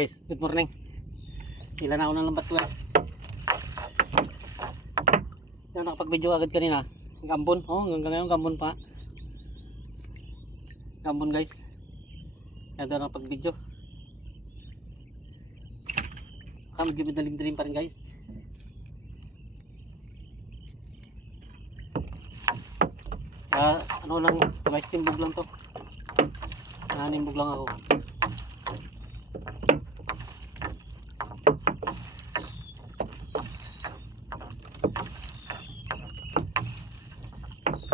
Guys, good morning. Ilan na ako ng lambat ko guys. Yan, nakapag-video agad kanina. Gambon, oh, hanggang ngayon gambon pa. Gambon guys. Yan doon nakapag-video. Medyo madalim-dalim pa rin guys. Ano lang guys, timbog lang to. Nimbog lang ako.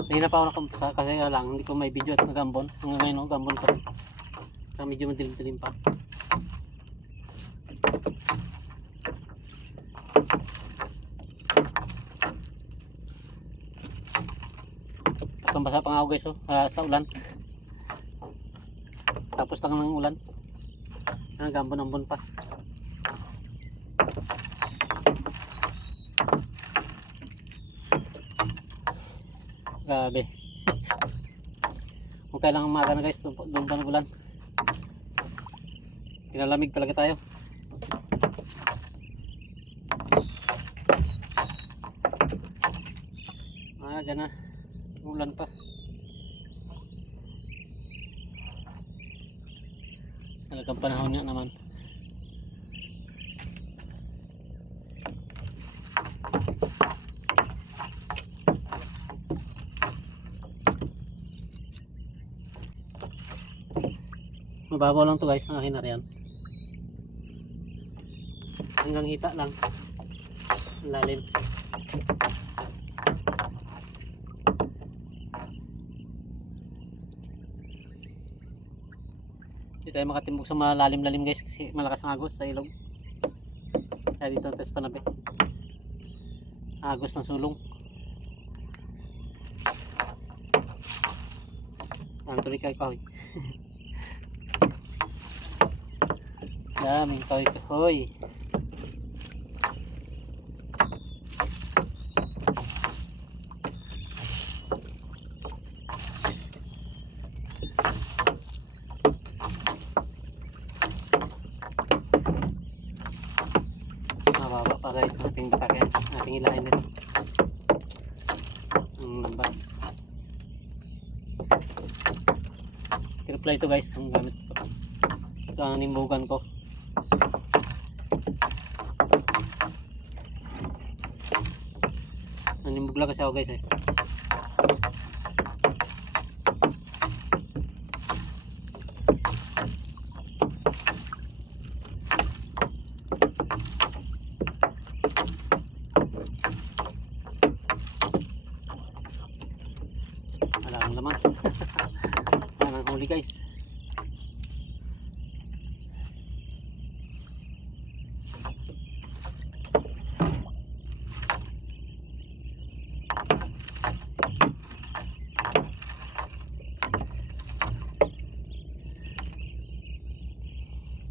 Hindi na pa ako nakampasa kasi lang hindi ko may video at nagambon. Hanggang ngayon no, gambon pa rin. Saka medyo madilim-dilim pa. Basang-basa pa nga ako guys oh, sa ulan. Tapos lang ng ulan. Gambon-ambon pa. Grabe. Kung kailangan umaga na guys, doon pa ng ulan. Pinalamig talaga tayo. Maaga na. Ulan pa. Talagang panahon nga naman. Mababaw lang to guys ang akin na riyan. Hanggang hita lang. Ang lalim. Hindi tayo makatimbog sa malalim-lalim guys kasi malakas ang agos sa ilog. Kaya dito ang test panabi. Agos ng sulong. Ang tuloy kayo kahoy. Daming kahoy kahoy. Mababa pa guys ating batakin, ating ilahin nito ang lambat. Reply ito guys ang gamit ko. Ito ang nimbugan ko. Nimbug lang kasi ako guys eh. Wala akong laman. Wala akong huli guys.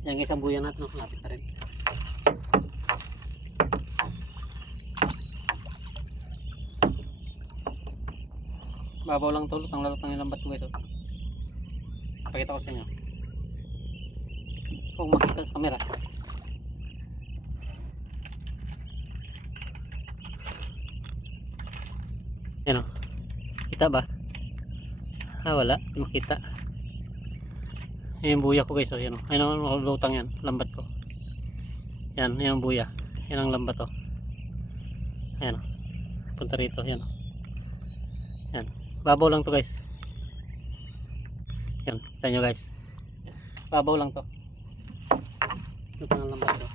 Yan guys ang buya natin, lapit na rin. Babaw lang to, lutang-lalot ng lambat ko guys oh. Pakita ko sa inyo kung makita sa camera. Yan oh, kita ba? Wala, hindi makita. Yan yung buya ko guys oh, yan oh. Ayun ang lutang yan, lambat ko. Yan, yan ang buya. Yan ang lambat oh. Ayan oh. Punta rito, yan oh. Yan. Babaw lang to guys. Yan, kita nyo guys. Babaw lang to. Lutang ang lambat to.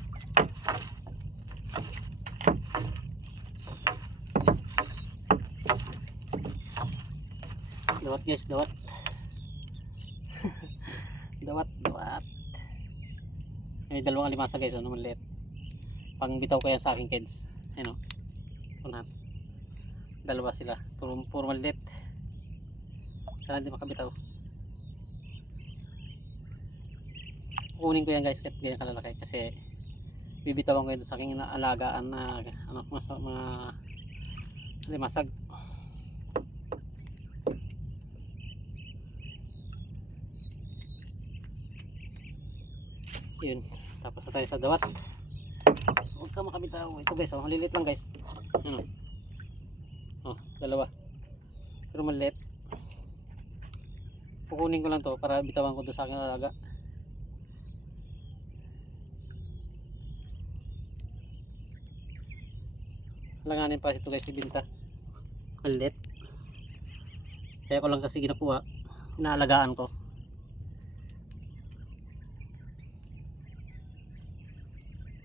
Dawat guys, dawat. Dawat. May dalawang alimasa guys, ano maliit. Pang bitaw kaya sa aking kids. Ayun o. Unahan. Dalawa sila. Puro maliit. Sana hindi makabitaw. Kukunin ko yan guys kahit ganyan kalalaki kasi bibitawan ko yun sa aking alagaan na ano, mga limasag. Yun. Tapos na tayo sa dawat. Huwag ka makabitaw. Ito guys, oh, malilit lang guys. Ano? Oh, dalawa. Pero maliit. Kukunin ko lang to para bitawan ko doon sa aking alaga. Langanin pa ito guys, ibinta. Maliit. Kaya ko lang kasi ginakuha. Inaalagaan ko.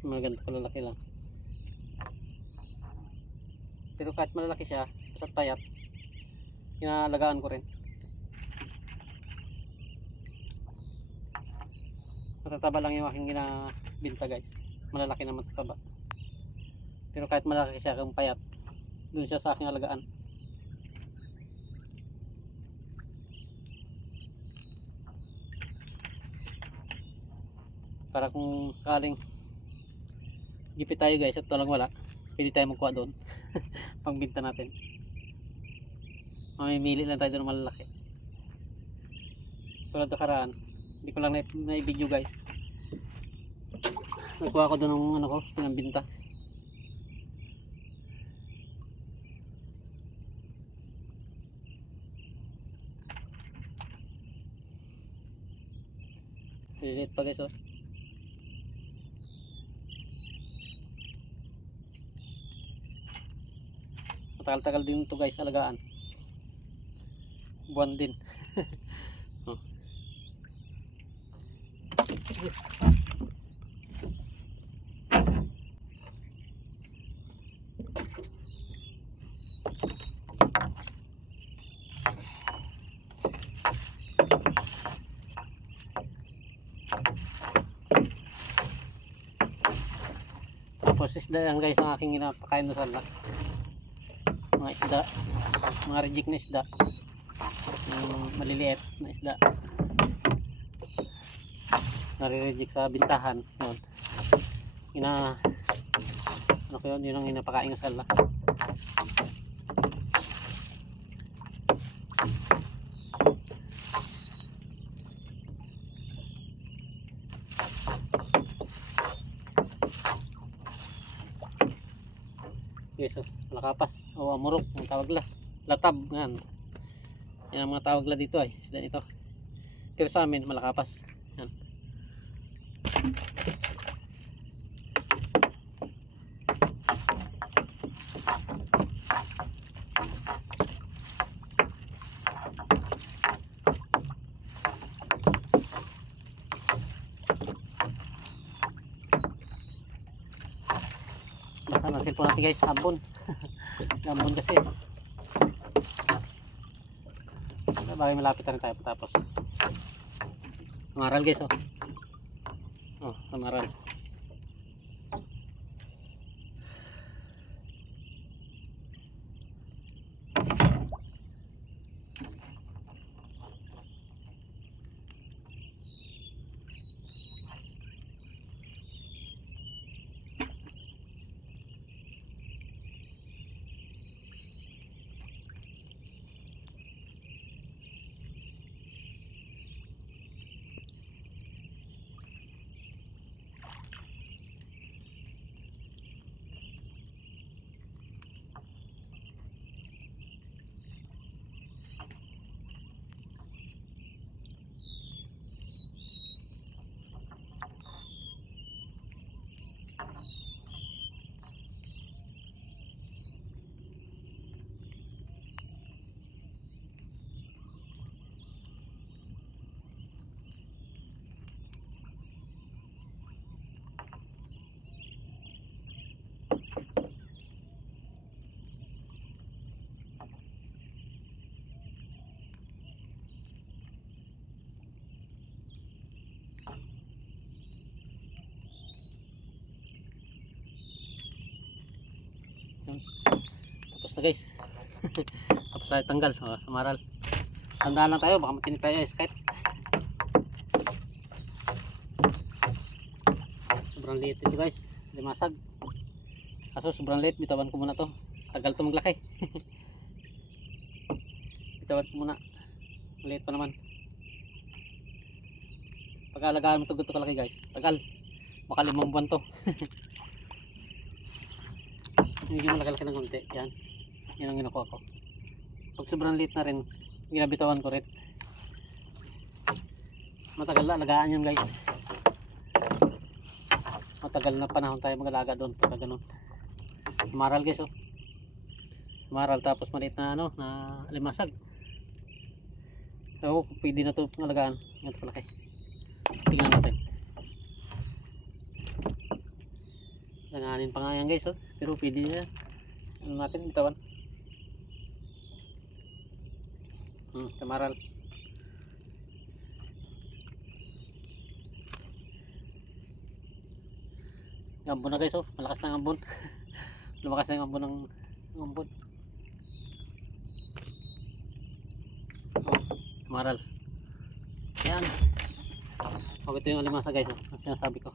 Mga ganito kalalaki lang. Pero kahit malalaki siya, basta payat, inaalagaan ko rin. Matataba lang yung aking ginabinta guys. Malalaki na matataba. Pero kahit malaki siya kung payat, dun siya sa aking alagaan. Para kung sakaling gipit tayo guys at walang wala, pwede tayo magkuha doon. Pangbinta natin. Mamimili lang tayo doon ng malalaki. Tulad ng karaan, hindi ko lang na-video guys. Nagkuha ko doon ng ano ko, pinambinta. Lilit pa guys oh. Matagal-tagal din ito guys alagaan. Buwan din. Oh. Tapos isda yan guys ang aking ginapakain na sala. Mga isda, mga reject na isda, yung maliliit na isda nare-reject sa bintahan. Yun ano ko yun ang ginapakain na sala. Yes, so, malakapas o amurok ang tawag la. Latab yan. Yan ang mga tawag la dito ay isda nito. Pero sa amin malakapas. Yan. Basta na cellphone natin guys, hambon. Hambon kasi. Bagay malapit na rin tayo tapos. Amaral guys oh. Oh, amaral. Tapos na guys. Tapos tayo tanggal sa maral. Tandaan lang tayo, baka matinig tayo skate. Sobrang liit ito guys, limasag. Kaso sobrang liit, bitawan ko muna to. Tagal to maglaki. Bitawan ko muna. Maliit pa naman. Pag-alagaan mo ito ganito kalaki guys, tagal. Baka 5 buwan to. Hindi mo laki-laki ng konti. Yan. Yan ang ginagawa ko. Pag sobrang liit na rin, ginabitawan ko rin. Matagal na alagaan yan guys. Matagal na panahon tayo mag-alaga doon pagka ganun. Maral guys oh. Maral tapos maliit na ano, na limasag. So, pwede na ito alagaan. Ganito kalaki. Tingnan natin. Langanin pa nga yan guys oh. Pero pwede na. Ano natin bitawan. Tamaral. Ambon na guys oh. Malakas na ang ambon. Lumakas na yung ambon ng ambon. Tamaral. Yan. Okay, ito yung alimasa guys oh. Ang sinasabi ko.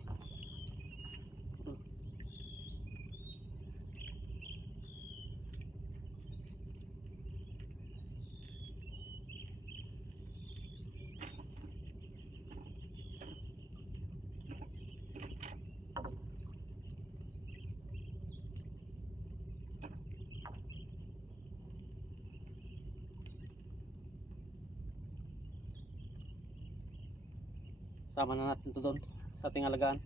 Sama na natin ito doon sa ating alagaan.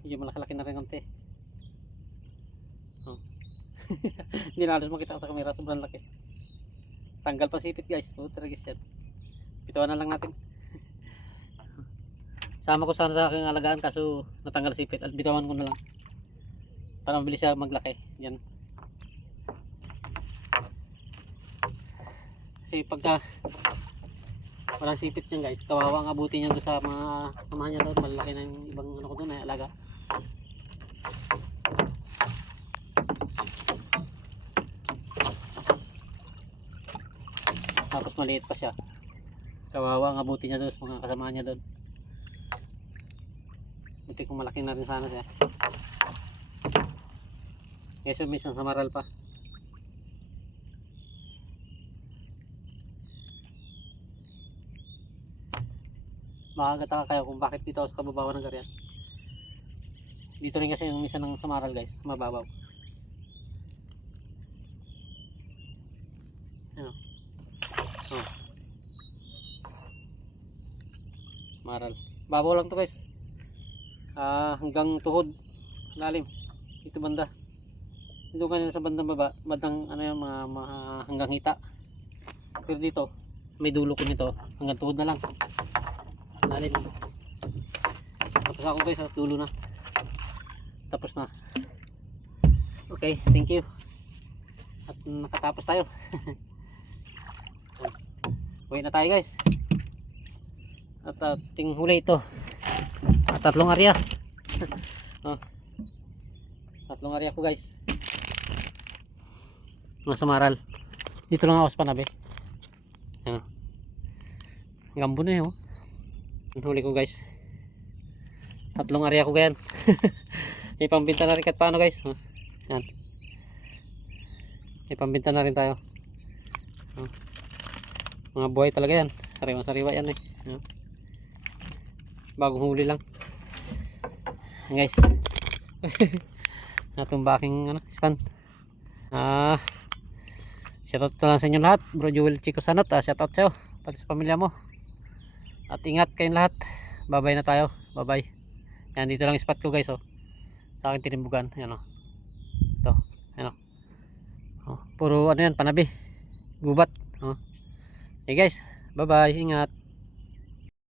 Medyo malaki-laki na rin konti. Hindi na halos makita sa camera, sobrang laki. Tanggal pa sipit guys. Tragis yan. Bitawan na lang natin. Sama ko sana sa aking alagaan kaso natanggal sipit at bitawan ko na lang para mabilis siya maglaki. Yan. Kasi pagka walang sipit niyan guys, kawawa ang abutin niya doon sa mga samahan niya doon. Malaki na yung ibang ano ko doon ay alaga. Tapos maliit pa siya, kawawa ang abutin niya doon sa mga kasamahan niya doon. Buti kung malaki na rin sana siya. Kasi minsan sa maral pa. Makagataka kayo kung bakit dito sa kababawan ng Garian. Dito rin kasi yung minsan ng samaral guys, mababaw. Ano? Oh. Maral. Babaw lang to guys. Hanggang tuhod. Lalim. Dito banda. Dito kanina sa bandang baba, bandang ano yung mga hanggang hita. Pero dito, may dulo ko nito, hanggang tuhod na lang. Lalim. Tapos ako guys sa dulo na. Tapos na. Okay, thank you. At nakatapos tayo. Uwi na tayo guys. At ating huli ito. At 3 area. Oh. 3 area ko guys. Nasa maral. Dito lang ako sa panabi. Ayan. Gambo na yun. Ang huli ko guys. 3 area ko ganyan. May pambinta na rin kahit paano guys. Yan. May pambinta na rin tayo. Mga buhay talaga yan. Sariwa sariwa yan eh. Bagong huli lang. Yan guys. Natumbaking ano, stand. Shoutout na lang sa inyo lahat. Bro Joel Chico Sanot. Shoutout sa'yo. Pati sa pamilya mo. At ingat kayong lahat. Bye bye na tayo. Bye bye. Yan, dito lang yung spot ko guys oh. Sa akin tinimbugan. Yan oh. Ito. Yan oh. Puro ano yan, panabi. Gubat. Oh. Okay guys. Bye bye. Ingat.